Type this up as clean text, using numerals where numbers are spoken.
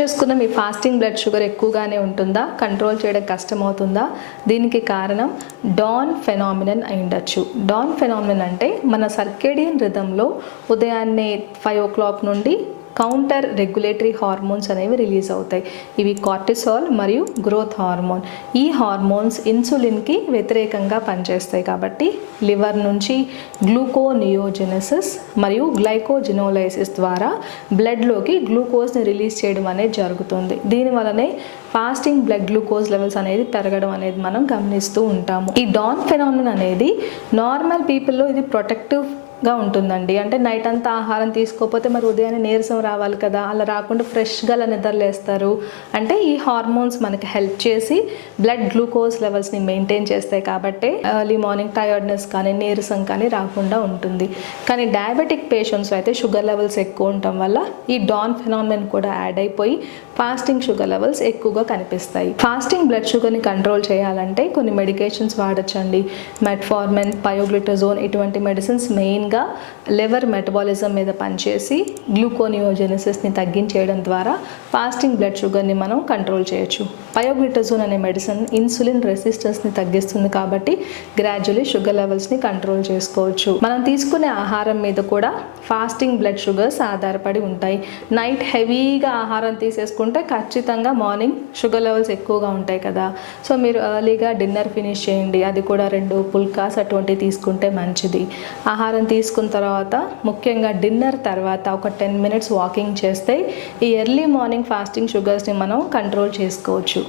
చేసుకున్న మీ fasting blood sugar ఎక్కువగానే ఉంటుందా, కంట్రోల్ చేయడం కష్టమవుతుందా? దీనికి కారణం డాన్ ఫెనామినన్ అయి ఉండొచ్చు. డాన్ ఫెనామినన్ అంటే మన సర్కేడియన్ రిథంలో ఉదయాన్నే 5 o'clock నుండి కౌంటర్ రెగ్యులేటరీ హార్మోన్స్ అనేవి రిలీజ్ అవుతాయి. ఇవి కార్టిసాల్ మరియు గ్రోత్ హార్మోన్. ఈ హార్మోన్స్ ఇన్సులిన్కి వ్యతిరేకంగా పనిచేస్తాయి కాబట్టి లివర్ నుంచి గ్లూకోనియోజెనసిస్ మరియు గ్లైకోజినోలైసిస్ ద్వారా బ్లడ్లోకి గ్లూకోజ్ని రిలీజ్ చేయడం అనేది జరుగుతుంది. దీనివల్లనే ఫాస్టింగ్ బ్లడ్ గ్లూకోజ్ లెవెల్స్ అనేది పెరగడం అనేది మనం గమనిస్తూ ఉంటాము. ఈ డాన్ ఫెనామినన్ అనేది నార్మల్ పీపుల్లో ఇది ప్రొటెక్టివ్గా ఉంటుందండి. అంటే నైట్ అంతా ఆహారం తీసుకోకపోతే మరి ఉదయాన్నే నీరసం రావాలి కదా, అలా రాకుండా ఫ్రెష్గా అలా నిద్రలేస్తారు. అంటే ఈ హార్మోన్స్ మనకి హెల్ప్ చేసి బ్లడ్ గ్లూకోజ్ లెవెల్స్ని మెయింటైన్ చేస్తాయి కాబట్టి ఎర్లీ మార్నింగ్ టైర్డ్నెస్ కానీ నీరసం కానీ రాకుండా ఉంటుంది. కానీ డయాబెటిక్ పేషెంట్స్ అయితే షుగర్ లెవెల్స్ ఎక్కువ ఉండటం వల్ల ఈ డాన్ ఫెనామినన్ కూడా యాడ్ అయిపోయి ఫాస్టింగ్ షుగర్ లెవెల్స్ ఎక్కువగా కనిపిస్తాయి. ఫాస్టింగ్ బ్లడ్ షుగర్ని కంట్రోల్ చేయాలంటే కొన్ని మెడికేషన్స్ వాడచ్చండి. మెట్ఫార్మిన్, పయోగ్లిటజోన్ ఇటువంటి మెడిసిన్స్ మెయిన్గా లివర్ మెటబాలిజం మీద పనిచేసి గ్లూకోనియోజెనసిస్ని తగ్గించేయడం ద్వారా ఫాస్టింగ్ బ్లడ్ షుగర్ని మనం కంట్రోల్ చేయొచ్చు. పయోగ్లిటజోన్ అనే మెడిసిన్ ఇన్సులిన్ రెసిస్టెన్స్ని తగ్గిస్తుంది కాబట్టి గ్రాడ్యువల్లీ షుగర్ లెవెల్స్ని కంట్రోల్ చేసుకోవచ్చు. మనం తీసుకునే ఆహారం మీద కూడా ఫాస్టింగ్ బ్లడ్ షుగర్స్ ఆధారపడి ఉంటాయి. నైట్ హెవీగా ఆహారం తీసేసుకుంటే ఖచ్చితంగా మార్నింగ్ షుగర్ లెవెల్స్ ఎక్కువగా ఉంటాయి కదా. సో మీరు ఎర్లీగా డిన్నర్ ఫినిష్ చేయండి. అది కూడా 2 పుల్కాస్ అటువంటివి తీసుకుంటే మంచిది. ఆహారం తీసుకున్న తర్వాత ముఖ్యంగా డిన్నర్ తర్వాత ఒక 10 minutes వాకింగ్ చేస్తే ఈ ఎర్లీ మార్నింగ్ ఫాస్టింగ్ షుగర్స్ని మనం కంట్రోల్ చేసుకోవచ్చు.